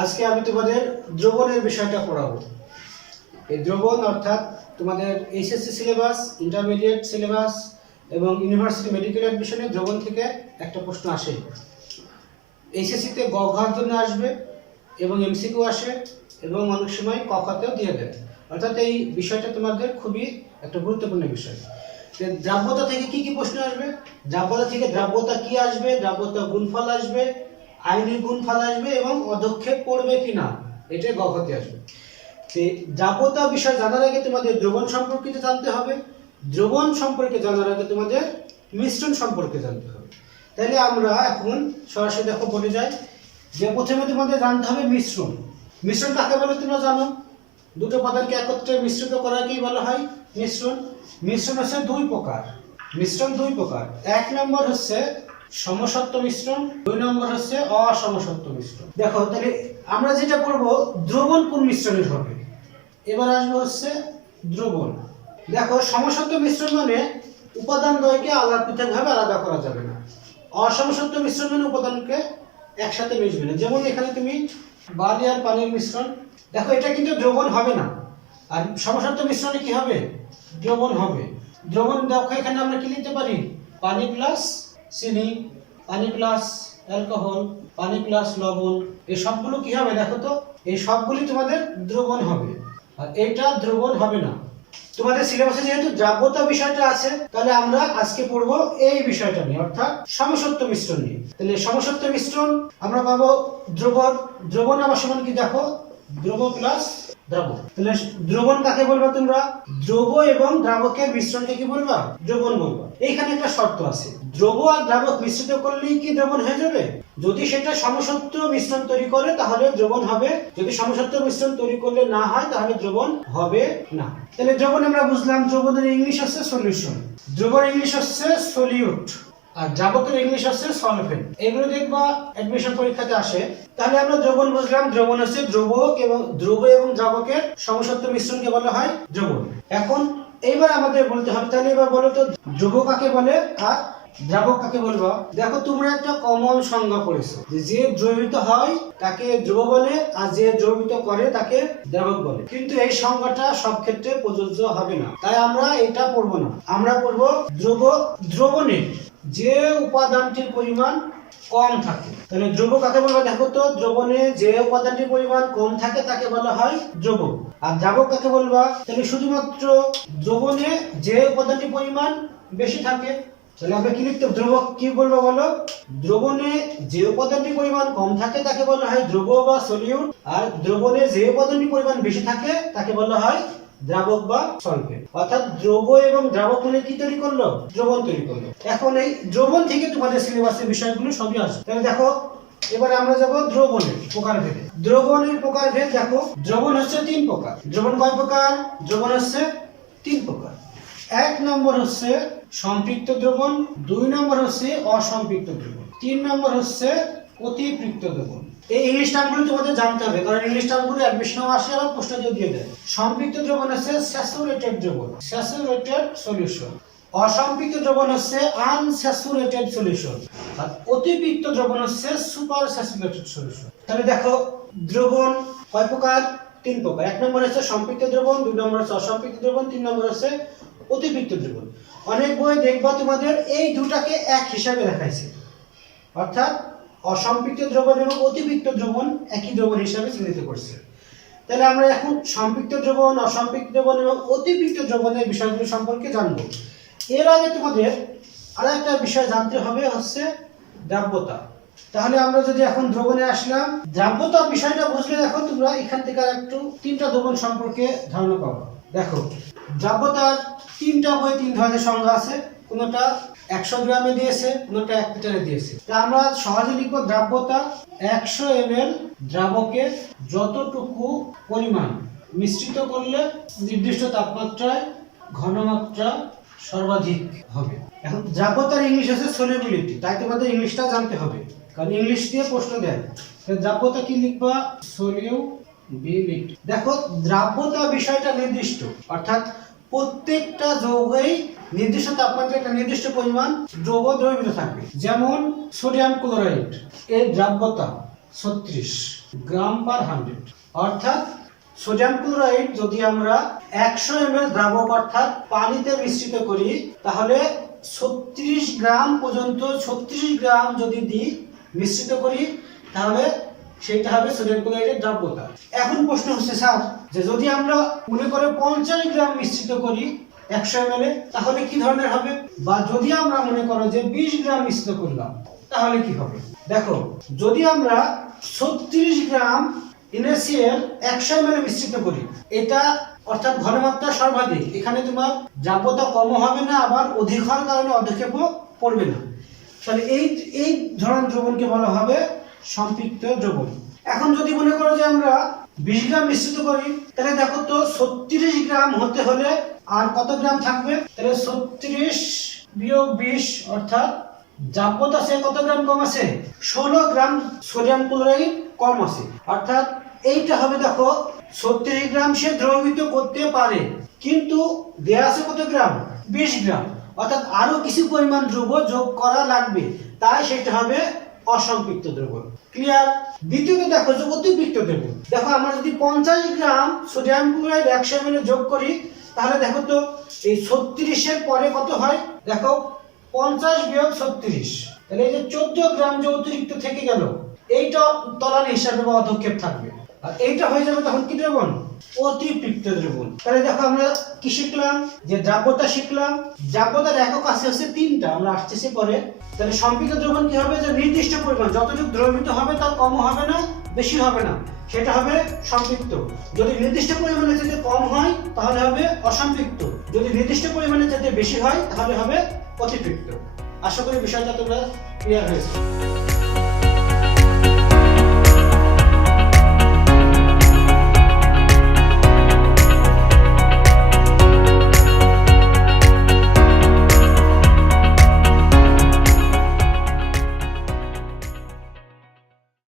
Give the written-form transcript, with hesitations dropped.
আজকে আমি তোমাদের দ্রবণের বিষয়টা পড়াবো। এই দ্রবণ অর্থাৎ তোমাদের এইচএসসি সিলেবাস, ইন্টারমিডিয়েট সিলেবাস এবং ইউনিভার্সিটি মেডিকেল অ্যাডমিশনে দ্রবণ থেকে একটা প্রশ্ন আসে। এইচএসসিতে গ ঘর জন্য আসবে এবং এমসিকিউ আসে এবং অনেক সময় ক খাতেও দিয়ে দেয়। অর্থাৎ এই বিষয়টা তোমাদের খুবই একটা গুরুত্বপূর্ণ বিষয়। দ্রাব্যতা থেকে কি কি প্রশ্ন আসবে? দ্রাব্যতা থেকে দ্রাব্যতা কি আসবে, দ্রাব্যতা গুণফল আসবে, আয়নিক গুণফল আসবে এবং অধক্ষেপ পড়বে কিনা, এটা গ খাতে আসবে। দ্রাব্যতা বিষয় জানার আগে তোমাদের দ্রবণ সম্পর্কে জানতে হবে, দ্রবণ সম্পর্কে জানার আগে তোমাদের মিশ্রণ সম্পর্কে জানতে হবে। তাহলে আমরা এখন সরাসরি দেখো বলে যাই যে প্রথমে তোমাদের জানতে হবে মিশ্রণ। মিশ্রণ কাকে বলে তোমরা জানো? দুটো পদার্থকে একত্রে মিশ্রিত করাকেই বলা হয় মিশ্রণ। মিশ্রণ হচ্ছে দুই প্রকার। মিশ্রণ দুই প্রকার। এক নম্বর হচ্ছে সমসত্ব মিশ্রণ, দুই নম্বর হচ্ছে অসমসত্ব মিশ্রণ। দেখো তাহলে আমরা যেটা করব দ্রবণ কোন মিশ্রণের হবে। এবার আসবে হচ্ছে দ্রবণ। দেখো সমসত্ব মিশ্রণ মানে উপাদান দ্বয়কে পৃথকভাবে আলাদা করা যাবে না। অসমসত্ব মিশ্রণ মানে উপাদানকে একসাথে মিশবে না। যেমন এখানে তুমি বালি আর পানির মিশ্রণ, দেখো এটা কিন্তু দ্রবণ হবে না। আর সমসত্ব মিশ্রণে কি হবে? দ্রবণ হবে। দ্রবণ দেখো এখানে আমরা কি লিখতে পারি? পানি প্লাস চিনি, পানি প্লাস অ্যালকোহল, পানি প্লাস লবণ, এই সবগুলো কি হবে দেখো তো? এই সবগুলি তোমাদের দ্রবণ হবে, আর এটা দ্রবণ হবে না। তোমাদের সিলেবাসে যেহেতু দ্রাব্যতা বিষয়টা আছে, তাহলে আমরা আজকে পড়বো এই বিষয়টা নিয়ে, অর্থাৎ সমসত্ব মিশ্রণ নিয়ে। তাহলে সমসত্ব মিশ্রণ আমরা পাবো দ্রবণ। দ্রবণ আবার সমান কি দেখো? দ্রব প্লাস দ্রাবক। তাহলে দ্রবণ কাকে বলবা তোমরা? দ্রব এবং দ্রাবকের মিশ্রণকে কি বলবা? দ্রবণ বলবা। এইখানে একটা শর্ত আছে, দ্রব আর দ্রাবক মিশ্রিত করলেই কি দ্রবণ হয়ে যাবে? যদি সেটা সমসত্ব মিশ্রণ তৈরি করে তাহলে দ্রবণ হবে, যদি সমসত্ব মিশ্রণ তৈরি করলে না হয় তাহলে দ্রবণ হবে না। তাহলে দ্রবণ আমরা বুঝলাম, দ্রবণের ইংলিশ হচ্ছে সলিউশন, দ্রবণের ইংলিশ হচ্ছে সলিউট, আর দ্রাবকের ইংলিশ হচ্ছে সলভেন্ট। এগুলো দেখবা অ্যাডমিশন পরীক্ষাতে আসে। তাহলে আমরা দ্রবণ বুঝলাম, দ্রবণ হচ্ছে দ্রবক এবং দ্রাবকের সমসত্ব মিশ্রণকে বলা হয় দ্রবণ। এখন এইবার আমাদের বলতে হবে, তাহলে এবার বলো তো দ্রবক কাকে বলে আর দ্রাবক কাকে বলবো? দেখো তোমরা একটা কমন সংজ্ঞা পড়েছো, যে দ্রবীভূত হয় তাকে দ্রব বলে আর যে দ্রবীভূত করে তাকে দ্রাবক বলে। কিন্তু এই সংজ্ঞাটা সব ক্ষেত্রে প্রযোজ্য হবে না, তাই আমরা এটা পড়বো না। আমরা পড়বো দ্রবণে যে উপাদানটির পরিমাণ কম থাকে। তাহলে দ্রব কাকে বলবো দেখো তো? দ্রবণে যে উপাদানটির পরিমাণ কম থাকে তাকে বলা হয় দ্রবক। আর দ্রাবক কাকে বলবা? তাহলে শুধুমাত্র দ্রবণে যে উপাদানটির পরিমাণ বেশি থাকে। তাহলে আমরা কি লিখতে? দ্রবক কি বলবো বলো? দ্রবণে যে উপাদানটির পরিমাণ কম থাকে তাকে বলা হয় দ্রব বা সলিউট, আর দ্রবণে যে উপাদানটির পরিমাণ বেশি থাকে তাকে বলা হয় দ্রাবক বা সলভেন্ট। অর্থাৎ দ্রব এবং দ্রাবক মিলে কি তৈরি করলো? দ্রবণ তৈরি করলো। এখন এই দ্রবণ থেকে তোমাদের সিলেবাসের বিষয়গুলো সবই আসবে। তাহলে দেখো এবার আমরা যাব দ্রবণের প্রকারভেদে। দ্রবণের প্রকারভেদ দেখো, দ্রবণ হচ্ছে তিন প্রকার। দ্রবণ কয় প্রকার? দ্রবণ হচ্ছে তিন প্রকার। এক নম্বর হচ্ছে সম্পৃক্ত দ্রবণ, দুই নম্বর হচ্ছে অসম্পৃক্ত দ্রবণ, তিন নম্বর হচ্ছে অতিপৃক্ত দ্রবণ। এই ইংলিশ টার্মগুলো তোমাদের জানতে হবে, কারণ ইংলিশ টার্মগুলো অ্যাডমিশনেও আসে আর প্রশ্নতেও দিয়ে দেয়। সম্পৃক্ত দ্রবণ হচ্ছে স্যাচুরেটেড দ্রবণ, স্যাচুরেটেড সলিউশন। অসম্পৃক্ত দ্রবণ হচ্ছে আনস্যাচুরেটেড সলিউশন, আর অতিপৃক্ত দ্রবণ হচ্ছে সুপার স্যাচুরেটেড সলিউশন। তাহলে দেখো দ্রবণ কয় প্রকার? তিন প্রকার। এক নম্বর হচ্ছে সম্পৃক্ত দ্রবণ, দুই নম্বর হচ্ছে অসম্পৃক্ত দ্রবণ, তিন নম্বর হচ্ছে অতিপৃক্ত দ্রবণ। অনেক বই দেখবা তোমাদের এই দুটাকে এক হিসাবে দেখাইছে, অর্থাৎ অসম্পৃক্ত দ্রবণ এবং অতিপৃক্ত দ্রবণ একই দ্রবণ হিসাবে চিহ্নিত করছে। তাহলে আমরা এখন সম্পৃক্ত দ্রবণ, অসম্পৃক্ত দ্রবণ এবং অতিপৃক্ত দ্রবণের বিষয়গুলো সম্পর্কে জানবো। এর আগে তোমাদের আরেকটা বিষয় জানতে হবে, হচ্ছে দ্রাব্যতা। তাহলে আমরা যদি এখন দ্রবণে আসলাম, দ্রাব্যতার বিষয়টা বুঝলে দেখো তোমরা এখান থেকে আর একটু তিনটা দ্রবণ সম্পর্কে ধারণা পাবো। দেখো দ্রাব্যতার তিনটা বই তিন ধরনের সংজ্ঞা আছে, কোনটা 100 গ্রামে দিয়েছে, কোনটা 1 লিটারে দিয়েছে। তা আমরা সহজে লিখবো দ্রাব্যতা 100 ml দ্রাবকের যতটুকু পরিমাণ মিশ্রিত করলে নির্দিষ্ট তাপমাত্রায় ঘনমাত্রা সর্বাধিক হবে। এখন দ্রাব্যতার ইংলিশ হচ্ছে সলিবিলিটি, তাই তোমাদের ইংলিশটা জানতে হবে, কারণ ইংলিশ দিয়ে প্রশ্ন দেয়। দ্রাব্যতা কি লিখবা? সলিউবিলিটি। দেখো দ্রাব্যতা বিষয়টা নির্দিষ্ট, অর্থাৎ প্রত্যেকটা যৌগেই নির্দিষ্ট তাপমাত্রায় একটা নির্দিষ্ট পরিমাণ দ্রবীভূত থাকবে। যেমন সোডিয়াম ক্লোরাইড এর দ্রাব্যতা 36 গ্রাম পার 100। অর্থাৎ সোডিয়াম ক্লোরাইড যদি আমরা 100 ml দ্রাবক অর্থাৎ পানিতে মিশ্রিত করি তাহলে 36 গ্রাম পর্যন্ত 36 গ্রাম যদি দিই মিশ্রিত করি তাহলে সেটা হবে সোডিয়াম ক্লোরাইডের দ্রাব্যতা। এখন প্রশ্ন হচ্ছে স্যার যে যদি আমরা মনে করে 50 গ্রাম মিশ্রিত করি 100 ml তাহলে কি ধরনের হবে, বা যদি আমরা মনে করো যে 20 গ্রাম মিশ্রিত করলাম তাহলে কি হবে। দেখো যদি আমরা 36 গ্রাম NaCl 100 ml মিশ্রিত করি এটা অর্থাৎ ঘনমাত্রা সর্বাধিক, এখানে তোমার দ্রাব্যতা কম হবে না আবার অধিক হওয়ার কারণে অধক্ষেপও পড়বে না, তাহলে এই ধরনের দ্রবণকে বলা হবে সম্পৃক্ত দ্রবণ। এখন যদি মনে করো যে আমরা 20 গ্রাম মিশ্রিত করি তাহলে দেখো তো 36 গ্রাম হতে হলে আর কত গ্রাম থাকবে, তাহলে 36 বিয়োগ 20 অর্থাৎ দ্রাব্যতা সে কত গ্রাম কম আছে, 16 গ্রাম সোডিয়াম ক্লোরাইড কম আছে। অর্থাৎ এইটা হবে দেখো 36 গ্রাম সে দ্রবীভূত করতে পারে কিন্তু দেয়া আছে কত গ্রাম, 20 গ্রাম, অর্থাৎ আরো কিছু পরিমাণ দ্রব্য যোগ করা লাগবে, তাই সেটা হবে অসম্পৃক্ত দ্রবণ। ক্লিয়ার। দ্বিতীয়ত দেখো যে অতিপৃক্ত দ্রবণ। দেখো আমরা যদি 50 গ্রাম সোডিয়াম ক্লোরাইড 100 ml যোগ করি তাহলে দেখো তো এই 36 এর পরে কত হয়, দেখো 50 বিয়োগ 36, তাহলে এই যে 14 গ্রাম যে অতিরিক্ত থেকে গেল এইটা তলানি হিসাবে বা অধক্ষেপ থাকবে, আর এইটা হয়ে যাবে তখন কি দ্রবণ, অতিপৃক্ত দ্রবণ। তাহলে দেখো আমরা কি শিখলাম, যে দ্রাব্যতা শিখলাম, দ্রাব্যতার একক আছে হচ্ছে 3টা, আমরা আসতেছি পরে। তাহলে সম্পৃক্ত দ্রবণ কি হবে, যে নির্দিষ্ট পরিমাণ যতটুকু দ্রবীভূত হবে তার কম হবে না বেশি হবে না সেটা হবে সম্পৃক্ত। যদি নির্দিষ্ট পরিমাণে যদি কম হয় তাহলে হবে অসম্পৃক্ত, যদি নির্দিষ্ট পরিমাণে যদি বেশি হয় তাহলে হবে অতিপৃক্ত। আশা করি বিষয়টা তোমরা ক্লিয়ার হয়েছে।